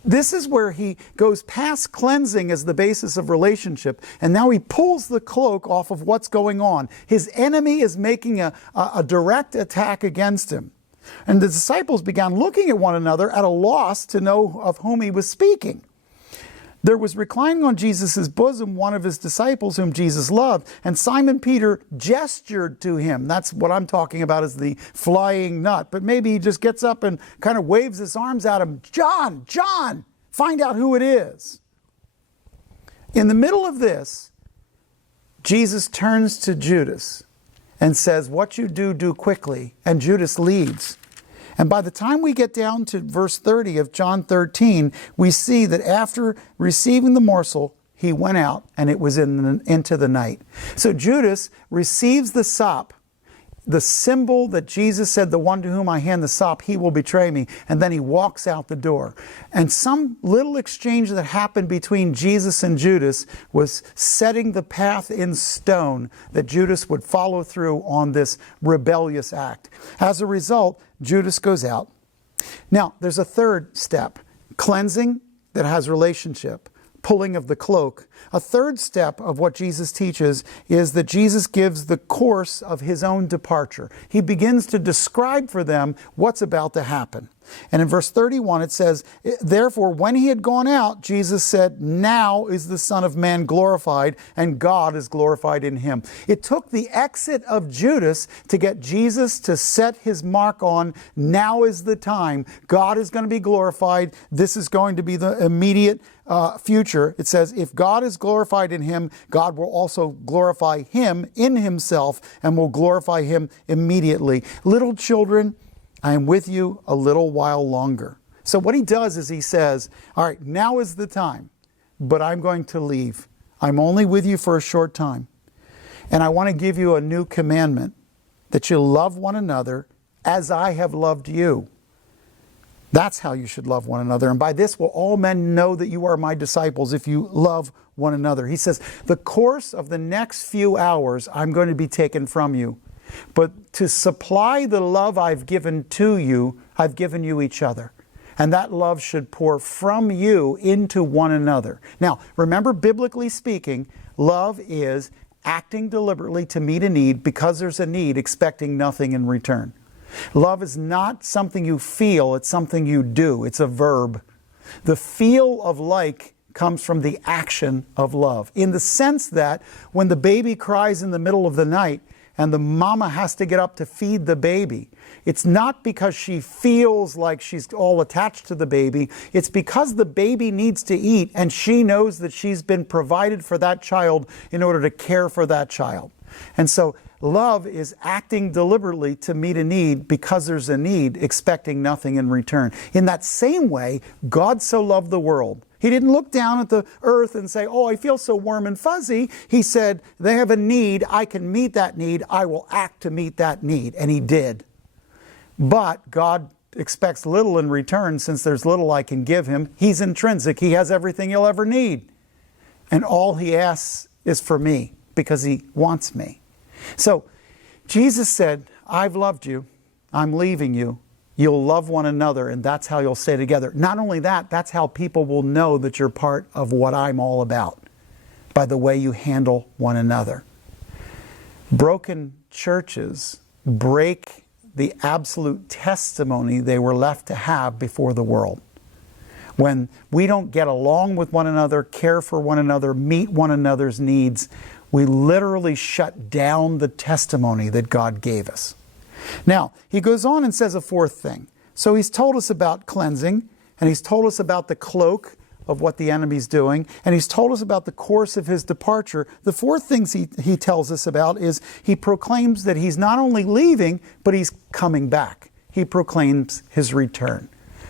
This is where he goes past cleansing as the basis of relationship, and now he pulls the cloak off of what's going on. His enemy is making a direct attack against him. And the disciples began looking at one another at a loss to know of whom he was speaking. There was reclining on Jesus' bosom one of his disciples whom Jesus loved, and Simon Peter gestured to him. That's what I'm talking about as the flying nut. But maybe he just gets up and kind of waves his arms at him. John, John, find out who it is. In the middle of this, Jesus turns to Judas and says, what you do, do quickly. And Judas leads. And by the time we get down to verse 30 of John 13, we see that after receiving the morsel, he went out and it was into the night. So Judas receives the sop, the symbol that Jesus said, the one to whom I hand the sop, he will betray me. And then he walks out the door. And some little exchange that happened between Jesus and Judas was setting the path in stone that Judas would follow through on this rebellious act. As a result, Judas goes out. Now, there's a third step, cleansing that has relationship, pulling of the cloak. A third step of what Jesus teaches is that Jesus gives the course of his own departure. He begins to describe for them what's about to happen. And in verse 31 it says, therefore when he had gone out, Jesus said, now is the Son of Man glorified, and God is glorified in him. It took the exit of Judas to get Jesus to set his mark on, now is the time. God is going to be glorified. This is going to be the immediate future. It says, if God is glorified in him, God will also glorify him in himself and will glorify him immediately. Little children, I am with you a little while longer. So what he does is he says, all right, now is the time, but I'm going to leave. I'm only with you for a short time. And I want to give you a new commandment, that you love one another as I have loved you. That's how you should love one another. And by this will all men know that you are my disciples, if you love one another. He says, the course of the next few hours, I'm going to be taken from you. But to supply the love I've given to you, I've given you each other. And that love should pour from you into one another. Now, remember, biblically speaking, love is acting deliberately to meet a need because there's a need, expecting nothing in return. Love is not something you feel, it's something you do. It's a verb. The feel of like comes from the action of love, in the sense that when the baby cries in the middle of the night and the mama has to get up to feed the baby, it's not because she feels like she's all attached to the baby. It's because the baby needs to eat and she knows that she's been provided for that child in order to care for that child. And so love is acting deliberately to meet a need because there's a need, expecting nothing in return. In that same way, God so loved the world. He didn't look down at the earth and say, oh, I feel so warm and fuzzy. He said, they have a need. I can meet that need. I will act to meet that need. And he did. But God expects little in return. Since there's little I can give him, he's intrinsic. He has everything he'll ever need. And all he asks is for me because he wants me. So Jesus said, I've loved you. I'm leaving you. You'll love one another, and that's how you'll stay together. Not only that, that's how people will know that you're part of what I'm all about, by the way you handle one another. Broken churches break the absolute testimony they were left to have before the world. When we don't get along with one another, care for one another, meet one another's needs, we literally shut down the testimony that God gave us. Now, he goes on and says a fourth thing. So he's told us about cleansing, and he's told us about the cloak of what the enemy's doing, and he's told us about the course of his departure. The fourth thing he tells us about is he proclaims that he's not only leaving, but he's coming back. He proclaims his return,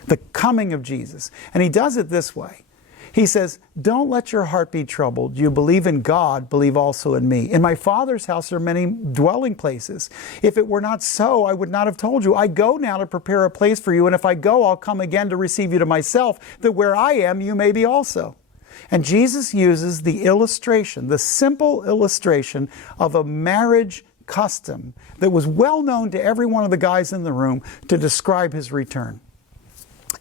the coming of Jesus. And he does it this way. He says, don't let your heart be troubled. You believe in God, believe also in me. In my Father's house are many dwelling places. If it were not so, I would not have told you. I go now to prepare a place for you, and if I go, I'll come again to receive you to myself, that where I am, you may be also. And Jesus uses the illustration, the simple illustration of a marriage custom that was well known to every one of the guys in the room to describe his return.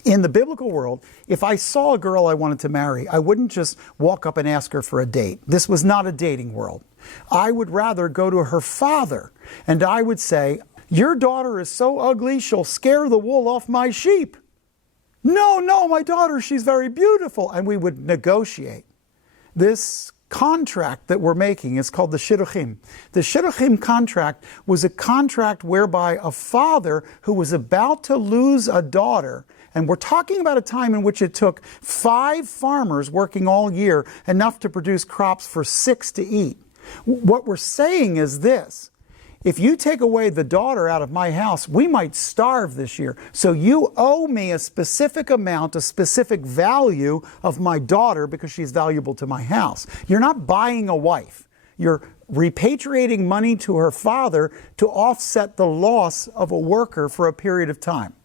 In the biblical world, if I saw a girl I wanted to marry, I wouldn't just walk up and ask her for a date. This was not a dating world. I would rather go to her father and I would say, your daughter is so ugly, she'll scare the wool off my sheep. No, my daughter, she's very beautiful. And we would negotiate. This contract that we're making is called the shidduchim. The shidduchim contract was a contract whereby a father who was about to lose a daughter, and we're talking about a time in which it took 5 farmers working all year enough to produce crops for 6 to eat. What we're saying is this: if you take away the daughter out of my house, we might starve this year. So you owe me a specific amount, a specific value of my daughter because she's valuable to my house. You're not buying a wife. You're repatriating money to her father to offset the loss of a worker for a period of time.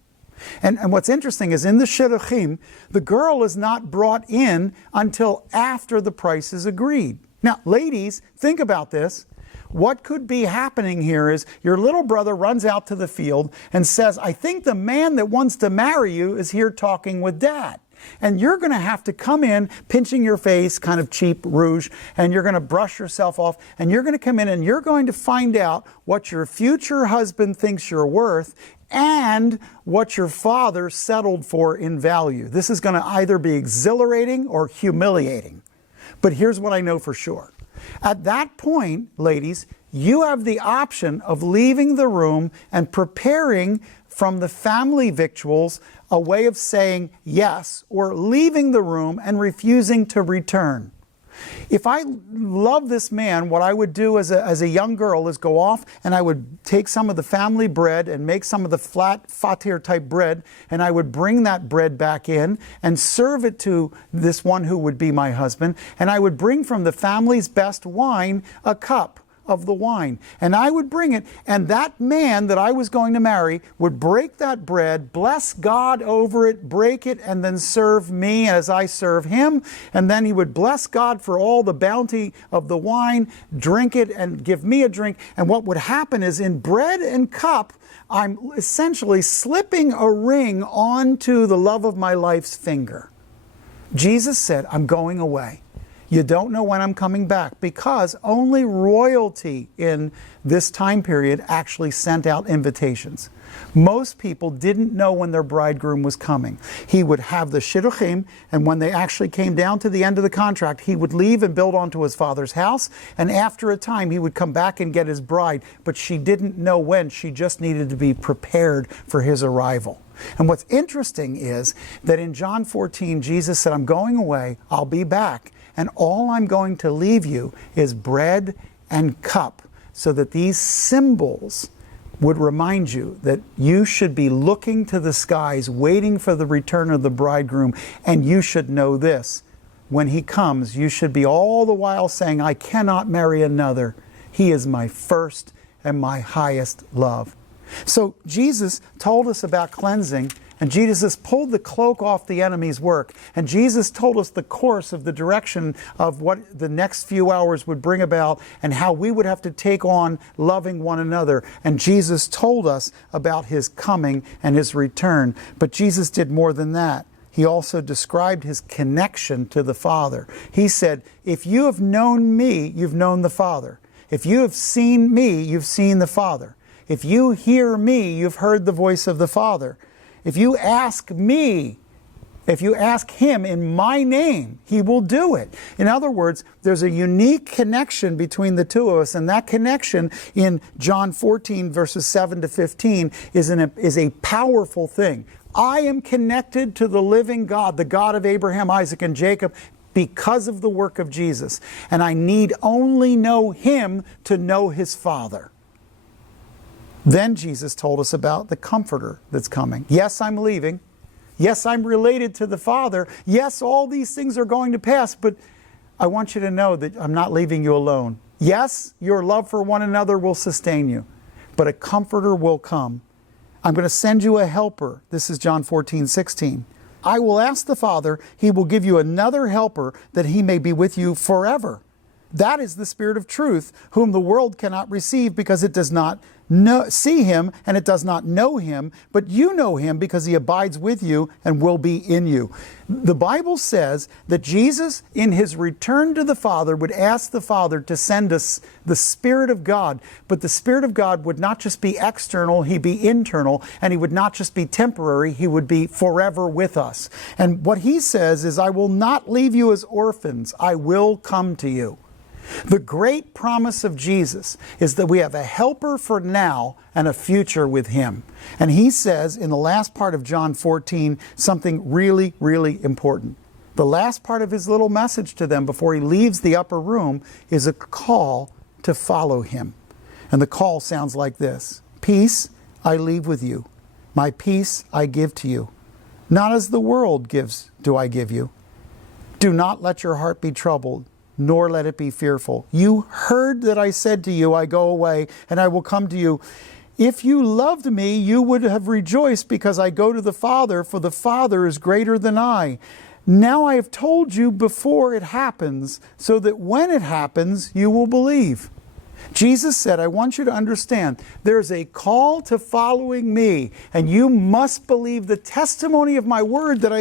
And what's interesting is in the shidduchim, the girl is not brought in until after the price is agreed. Now, ladies, think about this. What could be happening here is your little brother runs out to the field and says, I think the man that wants to marry you is here talking with Dad. And you're going to have to come in pinching your face, kind of cheap rouge, and you're going to brush yourself off, and you're going to come in and you're going to find out what your future husband thinks you're worth and what your father settled for in value. This is going to either be exhilarating or humiliating. But here's what I know for sure. At that point, ladies, you have the option of leaving the room and preparing from the family victuals a way of saying yes, or leaving the room and refusing to return. If I love this man, what I would do as a young girl is go off and I would take some of the family bread and make some of the flat fatir type bread, and I would bring that bread back in and serve it to this one who would be my husband, and I would bring from the family's best wine a cup of the wine, and I would bring it, and that man that I was going to marry would break that bread, bless God over it, break it, and then serve me as I serve him, and then he would bless God for all the bounty of the wine, drink it, and give me a drink. And what would happen is, in bread and cup, I'm essentially slipping a ring onto the love of my life's finger. Jesus said, I'm going away. You don't know when I'm coming back, because only royalty in this time period actually sent out invitations. Most people didn't know when their bridegroom was coming. He would have the shidduchim, and when they actually came down to the end of the contract, he would leave and build onto his father's house, and after a time he would come back and get his bride, but she didn't know when. She just needed to be prepared for his arrival. And what's interesting is that in John 14, Jesus said, I'm going away, I'll be back, and all I'm going to leave you is bread and cup, so that these symbols would remind you that you should be looking to the skies, waiting for the return of the bridegroom, and you should know this. When he comes, you should be all the while saying, I cannot marry another. He is my first and my highest love. So Jesus told us about cleansing, and Jesus pulled the cloak off the enemy's work, and Jesus told us the course of the direction of what the next few hours would bring about, and how we would have to take on loving one another. And Jesus told us about his coming and his return. But Jesus did more than that. He also described his connection to the Father. He said, if you have known me, you've known the Father. If you have seen me, you've seen the Father. If you hear me, you've heard the voice of the Father. If you ask me, if you ask him in my name, he will do it. In other words, there's a unique connection between the two of us, and that connection in John 14, verses 7 to 15, is a powerful thing. I am connected to the living God, the God of Abraham, Isaac, and Jacob, because of the work of Jesus. And I need only know him to know his Father. Then Jesus told us about the Comforter that's coming. Yes, I'm leaving. Yes, I'm related to the Father. Yes, all these things are going to pass, but I want you to know that I'm not leaving you alone. Yes, your love for one another will sustain you, but a Comforter will come. I'm going to send you a helper. This is John 14:16. I will ask the Father, he will give you another helper, that he may be with you forever. That is the Spirit of truth, whom the world cannot receive, because it does not see him, and it does not know him, but you know him, because he abides with you and will be in you. The Bible says that Jesus, in his return to the Father, would ask the Father to send us the Spirit of God. But the Spirit of God would not just be external, he'd be internal, and he would not just be temporary, he would be forever with us. And what he says is, I will not leave you as orphans, I will come to you. The great promise of Jesus is that we have a helper for now and a future with him. And he says in the last part of John 14 something really, really important. The last part of his little message to them before he leaves the upper room is a call to follow him. And the call sounds like this: peace I leave with you, my peace I give to you. Not as the world gives do I give you. Do not let your heart be troubled, nor let it be fearful. You heard that I said to you, I go away, and I will come to you. If you loved me, you would have rejoiced, because I go to the Father, for the Father is greater than I. Now I have told you before it happens, so that when it happens, you will believe. Jesus said, I want you to understand, there's a call to following me, and you must believe the testimony of my word that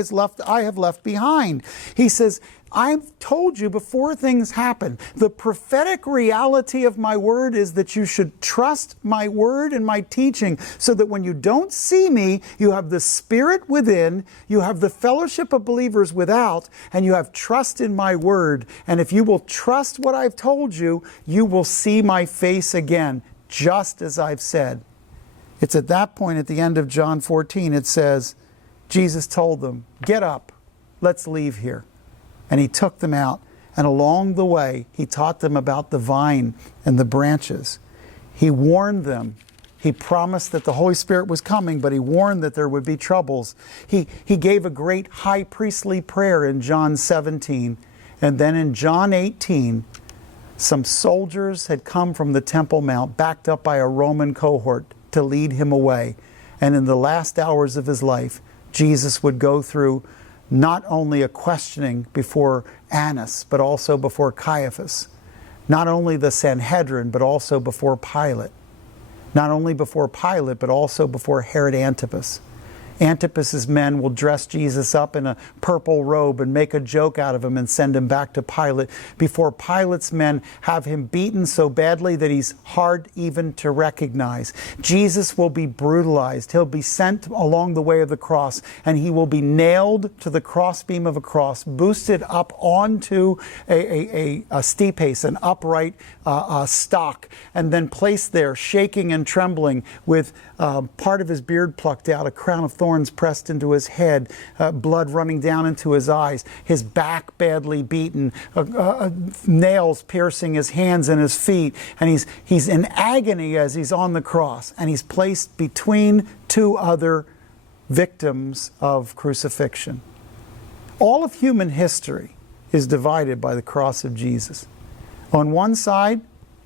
I have left behind. He says, I've told you before things happen. The prophetic reality of my word is that you should trust my word and my teaching, so that when you don't see me, you have the Spirit within, you have the fellowship of believers without, and you have trust in my word. And if you will trust what I've told you, you will see my face again, just as I've said. It's at that point at the end of John 14, it says, Jesus told them, get up, let's leave here. And he took them out, And along the way, he taught them about the vine and the branches. He warned them. He promised that the Holy Spirit was coming, but he warned that there would be troubles. He gave a great high priestly prayer in John 17. And then in John 18, some soldiers had come from the Temple Mount, backed up by a Roman cohort, to lead him away. And in the last hours of his life, Jesus would go through not only a questioning before Annas, but also before Caiaphas. Not only the Sanhedrin, but also before Pilate. Not only before Pilate, but also before Herod Antipas. Antipas's men will dress Jesus up in a purple robe and make a joke out of him and send him back to Pilate, before Pilate's men have him beaten so badly that he's hard even to recognize. Jesus will be brutalized. He'll be sent along the way of the cross, and he will be nailed to the crossbeam of a cross, boosted up onto a stipes, an upright stock, and then placed there, shaking and trembling, with part of his beard plucked out, a crown of thorns pressed into his head, blood running down into his eyes, his back badly beaten, nails piercing his hands and his feet, and he's in agony as he's on the cross, and he's placed between two other victims of crucifixion. All of human history is divided by the cross of Jesus. On one side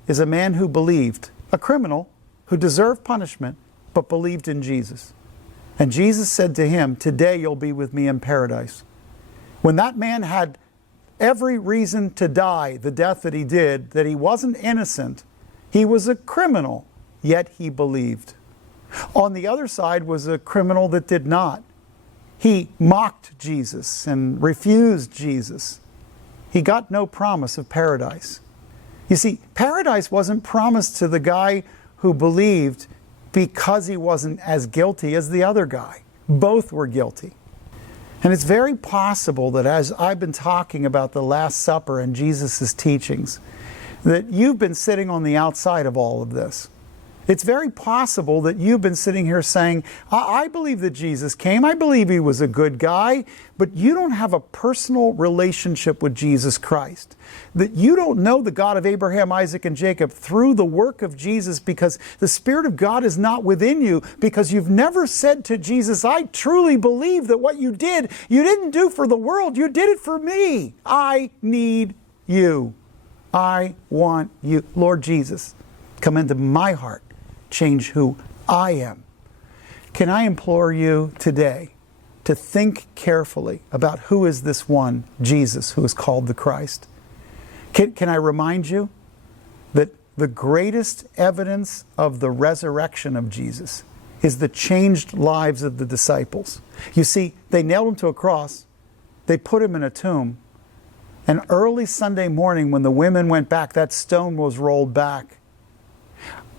is a man who believed, a criminal who deserved punishment, but believed in Jesus. And Jesus said to him, "Today you'll be with me in paradise." When that man had every reason to die the death that he did, that he wasn't innocent, he was a criminal, yet he believed. On the other side was a criminal that did not. He mocked Jesus and refused Jesus. He got no promise of paradise. You see, paradise wasn't promised to the guy who believed because he wasn't as guilty as the other guy. Both were guilty. And it's very possible that as I've been talking about the Last Supper and Jesus' teachings, that you've been sitting on the outside of all of this. It's very possible that you've been sitting here saying, I believe that Jesus came, I believe he was a good guy, but you don't have a personal relationship with Jesus Christ. That you don't know the God of Abraham, Isaac, and Jacob through the work of Jesus, because the Spirit of God is not within you, because you've never said to Jesus, I truly believe that what you didn't do for the world, you did it for me. I need you. I want you. Lord Jesus, come into my heart. Change who I am. Can I implore you today to think carefully about who is this one, Jesus, who is called the Christ? Can I remind you that the greatest evidence of the resurrection of Jesus is the changed lives of the disciples. You see, they nailed him to a cross, they put him in a tomb, and early Sunday morning when the women went back, that stone was rolled back.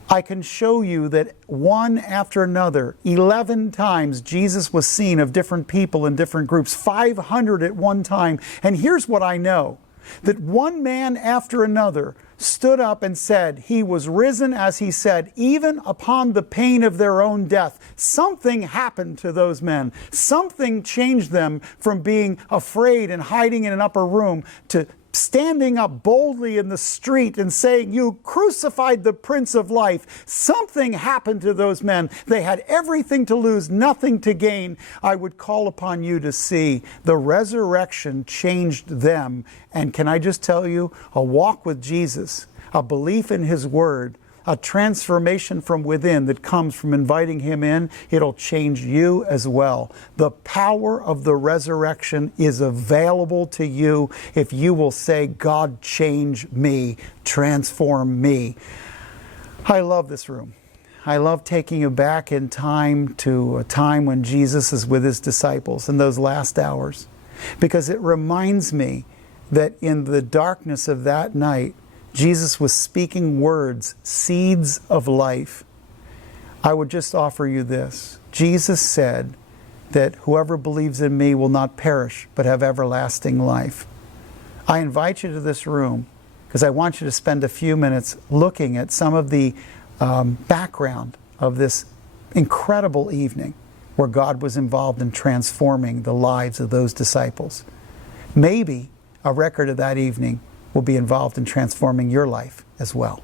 I can show you that one after another, 11 times Jesus was seen of different people in different groups, 500 at one time. And here's what I know, that one man after another stood up and said, he was risen as he said, even upon the pain of their own death. Something happened to those men. Something changed them from being afraid and hiding in an upper room to standing up boldly in the street and saying, you crucified the Prince of Life. Something happened to those men. They had everything to lose, nothing to gain. I would call upon you to see the resurrection changed them. And can I just tell you, a walk with Jesus, a belief in his word, a transformation from within that comes from inviting him in, it'll change you as well. The power of the resurrection is available to you if you will say, God, change me, transform me. I love this room. I love taking you back in time to a time when Jesus is with his disciples in those last hours, because it reminds me that in the darkness of that night, Jesus was speaking words, seeds of life. I would just offer you this. Jesus said that whoever believes in me will not perish, but have everlasting life. I invite you to this room because I want you to spend a few minutes looking at some of the background of this incredible evening where God was involved in transforming the lives of those disciples. Maybe a record of that evening will be involved in transforming your life as well.